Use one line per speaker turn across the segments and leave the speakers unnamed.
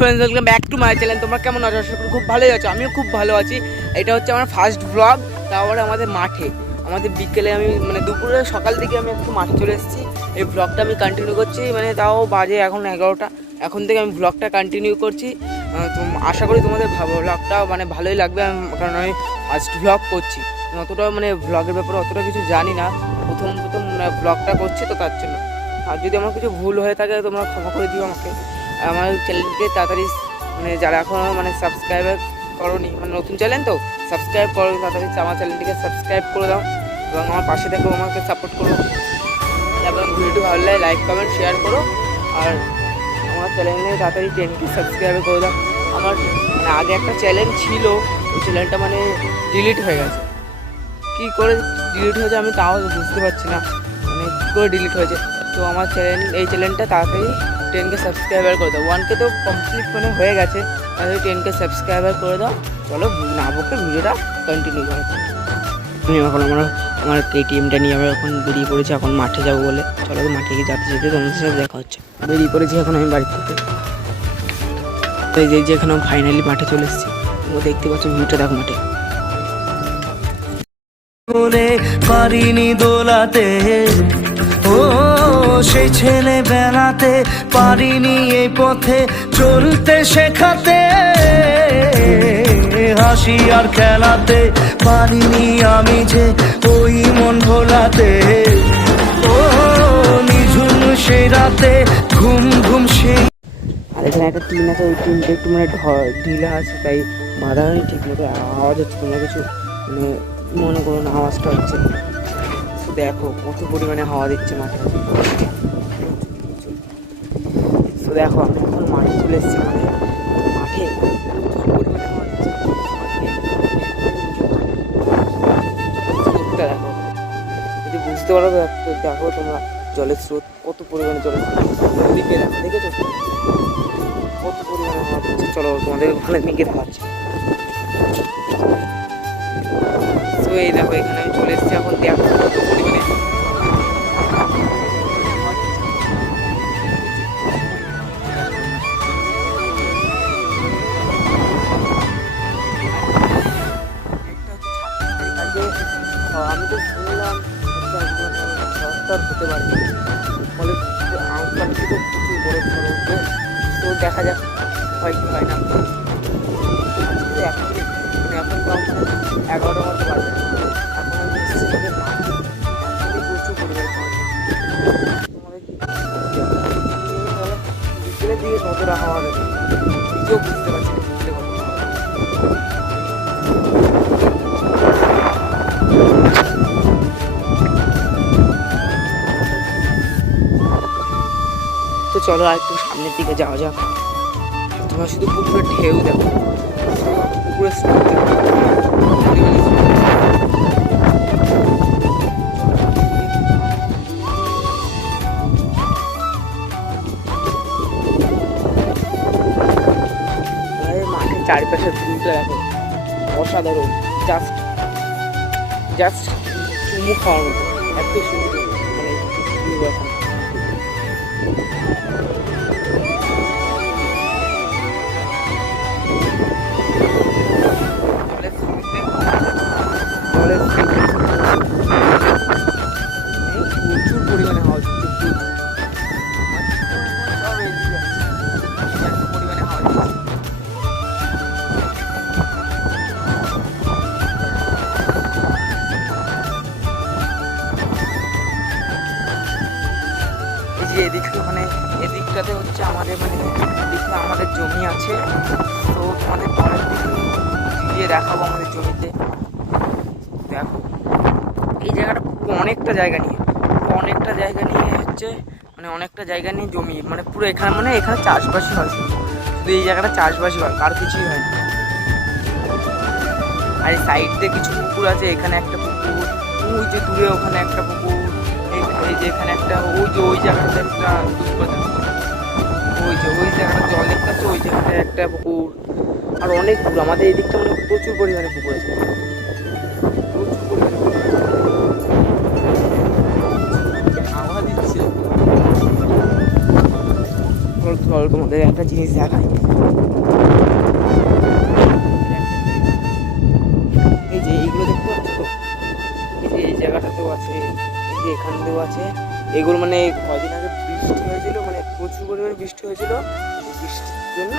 Friends welcome back to my channel তোমরা কেমন আছো? আশা করি খুব ভালোই আছো। আমিও খুব ভালো আছি। এটা হচ্ছে আমার ফার্স্ট ব্লগ তারপরে আমাদের মাঠে। আমাদের বিকেলে আমি মানে দুপুরে সকাল থেকে আমি একটু মাঠে চলে এসেছি। এই ব্লগটা আমি কন্টিনিউ করছি মানে তাও বাজে এখন এগারোটা। এখন থেকে আমি ব্লগটা কন্টিনিউ করছি। তো আশা করি তোমাদের ব্লগটা মানে ভালোই লাগবে কারণ আমি ফার্স্ট ব্লগ করছি। অতটা মানে ব্লগের ব্যাপারে অতটা কিছু জানি না। প্রথম প্রথম ব্লগটা করছি তো তার জন্য। আর যদি আমার কিছু ভুল হয়ে থাকে, তোমরা ক্ষমা করে দিও আমাকে। আমার চ্যানেলকে তাড়াতাড়ি মানে যারা এখনও মানে সাবস্ক্রাইবার করনি মানে নতুন চ্যানেল তো সাবস্ক্রাইব করো, তাড়াতাড়ি আমার চ্যানেলটিকে সাবস্ক্রাইব করে দাও এবং আমার পাশে থেকে আমাকে সাপোর্ট করো। এবং ভিডিওটি ভালো লাগে লাইক কমেন্ট শেয়ার করো। আর আমার চ্যানেলে তাড়াতাড়ি টেনকে সাবস্ক্রাইব করে দাও। আমার মানে আগে একটা চ্যানেল ছিল, ওই চ্যানেলটা মানে ডিলিট হয়ে গেছে। কী করে ডিলিট হয়েছে আমি তাও বুঝতে পারছি না। মানে কী করে ডিলিট হয়েছে? তো আমার চ্যানেল এই চ্যানেলটা তাড়াতাড়ি টেনকে সাবস্ক্রাইবার করে দাও। ওয়ানকে তো কমপ্লিট মানে হয়ে গেছে। তাড়াতাড়ি টেনকে সাবস্ক্রাইবার করে দাও। চলো না ভিডিওটা কন্টিনিউ করো। আমি এখন আমরা আমার কেটিএমটা নিয়ে আমরা এখন বেরিয়ে পড়েছি, এখন মাঠে যাব বলে। চলো মাঠে গিয়ে যাতে যেতে তোমাদের সাথে দেখা হচ্ছে। বেরিয়ে পড়েছি এখন আমি বাড়ি থেকে। তো এই যে এখন ফাইনালি মাঠে চলে এসেছি। তোমরা দেখতে পাচ্ছ ভিউটা, দেখো মাঠে।
বলে পারিনি দোলাতে। ও সেই ছেলে বেলাতে পারিনি এই পথে চলতে শেখাতে। হাসি আর খেলাতে পারিনি আমি যে ওই মন ভোলাতে। ও, নিঝুম সেই রাতে ঘুম ঘুম সেই
আর এখানে একটা টিন আছে, ওই টিনটা একটু মানে ঢিলা আছে, তাই বাধা হয়নি ঠিক মতো আওয়াজ হচ্ছে তোমরা কিছু মানে মনে করো না, আওয়াজটা হচ্ছে। দেখো কত পরিমাণে হাওয়া দিচ্ছে মাঠে। তো দেখো, আমি এখন মাঠে চলে এসেছি আমাদের মাঠে। দেখো। যদি বুঝতে পারো, তো দেখো তোমরা জলের স্রোত, কত পরিমাণে জলের স্রোত দেখো, দেখেছ? কত পরিমাণে হাওয়া চলো, তোমাদের ওখানে নিয়ে দেখাচ্ছি। তো এই দেখো, এখানে আমি চলে এসেছি। এখন দেখো ঝড়টার হতে পারে। ফলে আউটকার থেকে প্রচুর বড় হচ্ছে। তো দেখা যাক হয় কি হয় না। এখন এখন তো এগারোটা মতো বাজে এখন আমি চলো আর একটু সামনের দিকে যাওয়া যাক। তোমরা শুধু পুকুরের ঢেউ দেখো। পুকুরের স্রোত চারপাশের ভিউটা দেখো। অসাধারণ। জাস্ট জাস্ট চুমু খাওয়ার মতো। এত সুন্দর। মানে এদিকটাতে হচ্ছে আমাদের মানে এদিকে আমাদের জমি আছে, তো তোমাদের পরের দিকে গিয়ে দেখাবো আমাদের জমিতে। দেখো, এই জায়গাটা অনেকটা জায়গা নিয়ে অনেকটা জায়গা নিয়ে হচ্ছে মানে অনেকটা জায়গা নিয়ে জমি মানে পুরো এখানে মানে এখানে চাষবাসই হয় শুধু। এই জায়গাটা চাষবাসই হয় আর কিছুই হয় আর এই সাইড দিয়ে কিছু পুকুর আছে, এখানে একটা পুকুর, ওই যে দূরে ওখানে একটা পুকুর, এই যে এখানে একটা, ওই যে ওই জায়গাটাতে একটা। ওই যে ওই জায়গাটা জল দেখতে পাচ্ছ ওই জায়গাটায় একটা পুকুর, আর অনেক পুকুর, আমাদের এই দিকটা মানে প্রচুর পরিমাণে পুকুর আছে। চল তোমাদের একটা জিনিস দেখাই। এই যে এইগুলো দেখতে পাচ্ছ? এই যে এই জায়গাটাতেও আছে, এই যে আছে। এগুলো মানে কদিন প্রচুর পরিমাণে বৃষ্টি হয়েছিল। বৃষ্টির জন্য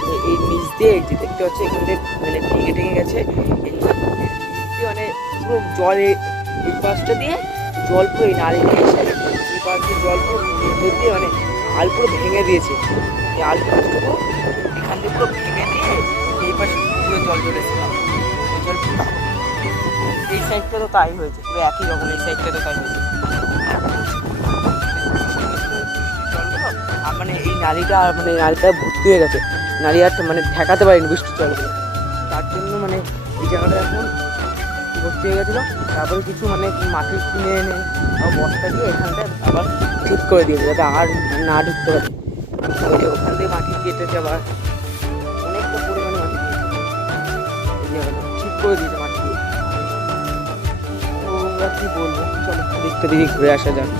মানে এই নিচ দিয়ে যে দেখতে পাচ্ছি, এখান থেকে মানে ভেঙে টেঙে গেছে। মানে পুরো জলে এই পাশটা দিয়ে জল পুরো এই নালী দিয়ে এসে এই পাশ জল পুরো দিয়ে মানে আল পুরো ভেঙে দিয়েছে। এই আল পাশটুকু এখান থেকে পুরো ভেঙে দিয়ে এই পাশে পুরো জল চলে এসেছিল জল এই সাইডটা তো তাই হয়েছে, পুরো একই রকম, এই সাইডটা তো তাই হয়েছে। মানে এই আর মানে নালীটা ভর্তি হয়ে গেছে। নালী আর মানে ঠেকাতে পারিনি বৃষ্টির জলগুলো তার জন্য মানে এই জায়গাটা এখন ভর্তি হয়ে গেছিল। তারপরে কিছু মানে মাটি কিনে এনে বস্তা দিয়ে এখানটা আবার ঠিক করে দিয়েছে যাতে আর না ঢুকতে পারে। ওখান থেকে মাটি কেটেছে আবার অনেকটা পরিমাণে মাটি ঠিক করে দিয়েছে মাটি দিয়ে। তো আমরা কি বলব? চলো দেখতে দেখি ঘুরে আসা যাক।